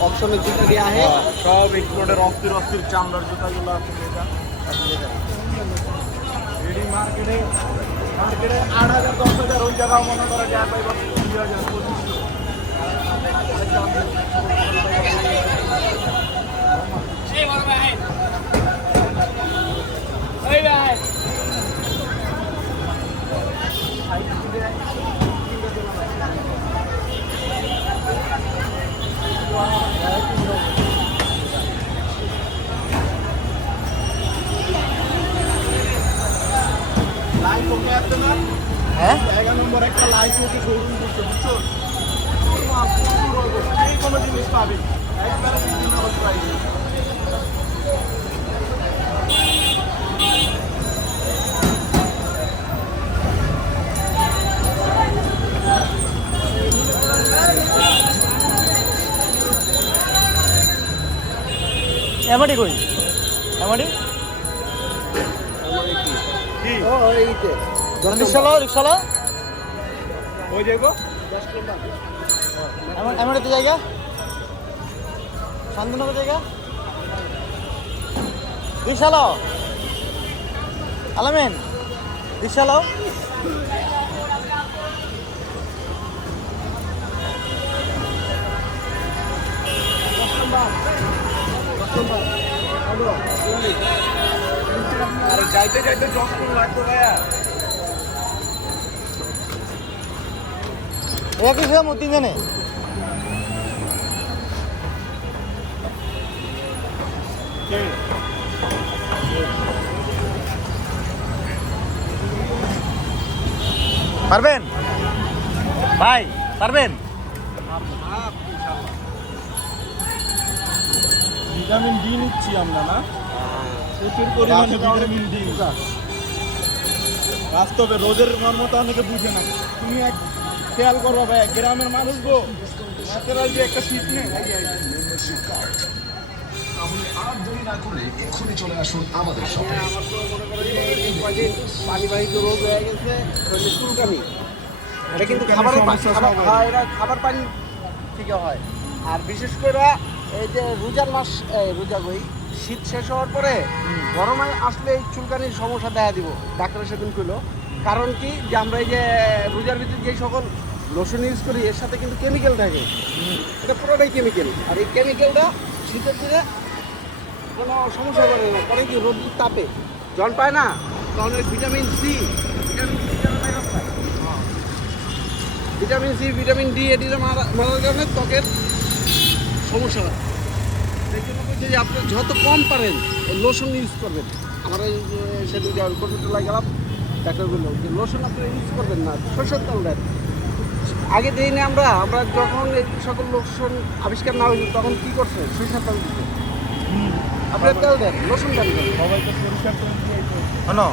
অপশনের জুতা দেওয়া আছে সব এক্সপোর্টের অস্থির অস্থির চামড়ার জুতাগুলো আছে রেডি মার্কেটে মার্কেটে আট হাজার দশ হাজার ওই জায়গাও মনে করা যায় পাইব কুড়ি হাজার পঁচিশশো Bye bye. হ্যাঁ? নম্বর একটা শোরুম বুঝছ? কোনো জিনিস পাবি একবারে এমাটি কই? এমাটি রিক্সালো রিক্সালো ওই দেখো এমাটিতে জায়গা? শান্তনগর জায়গা? রিক্সালো আলামিন রিক্সালো আরে যাইতে যাইতে দশ লাগতো ভাইয়া। এরা কি শুধু তিনজনে পারবেন? ভাই পারবেন? ভিটামিন ডি নিচ্ছি আমরা না? প্রচুর পরিমাণে ভিটামিন ডি বাস্তবে রোদের মর্মতা অনেকে বুঝে না। তুমি এক খেয়াল করো ভাই গ্রামের মানুষ গো। ন্যাচারাল যে একটা শীত নেই। তাহলে আর দেরি না করে এক্ষুনি চলে আসুন আমাদের শপে মনে রোগ হয়ে গেছে চুলকানি। এটা কিন্তু খাবারের পানি সমস্যা খাবার খাবার পানি থেকে হয়। আর বিশেষ করে এই যে রোজার মাস রোজা গই শীত শেষ হওয়ার পরে গরমে আসলে এই চুলকানির সমস্যা দেখা দিব। ডাক্তার সেদিন কইলো, কারণ কি যে আমরা এই যে রোজার ভিতরে যে সকল লোশন ইউজ করি, এর সাথে কিন্তু কেমিক্যাল থাকে। এটা পুরোটাই কেমিক্যাল আর এই কেমিক্যালটা শীতের দিনে কোনো সমস্যা করে না, পরে কি রোদ তাপে। জল পায় না, তখন ওই vitamin C vitamin C vitamin D এটিতে মারা মারার কারণে ত্বকের সমস্যা হয়। সেই জন্য বলছি যে আপনি যত কম পারেন লোশন ইউজ করবেন। আমরা সেদিন কম্পিউটার গেলাম ডাক্তার বলল যে লোশন আপনি ইউজ করবেন না সরষের তেল দেন। আগে দিই না আমরা আমরা যখন এই সকল লোশন আবিষ্কার না হয়েছিল তখন কী করছে সরষের তেল দিতে আপনার তেল দেন লোশন দেন। সবাই তো শোনো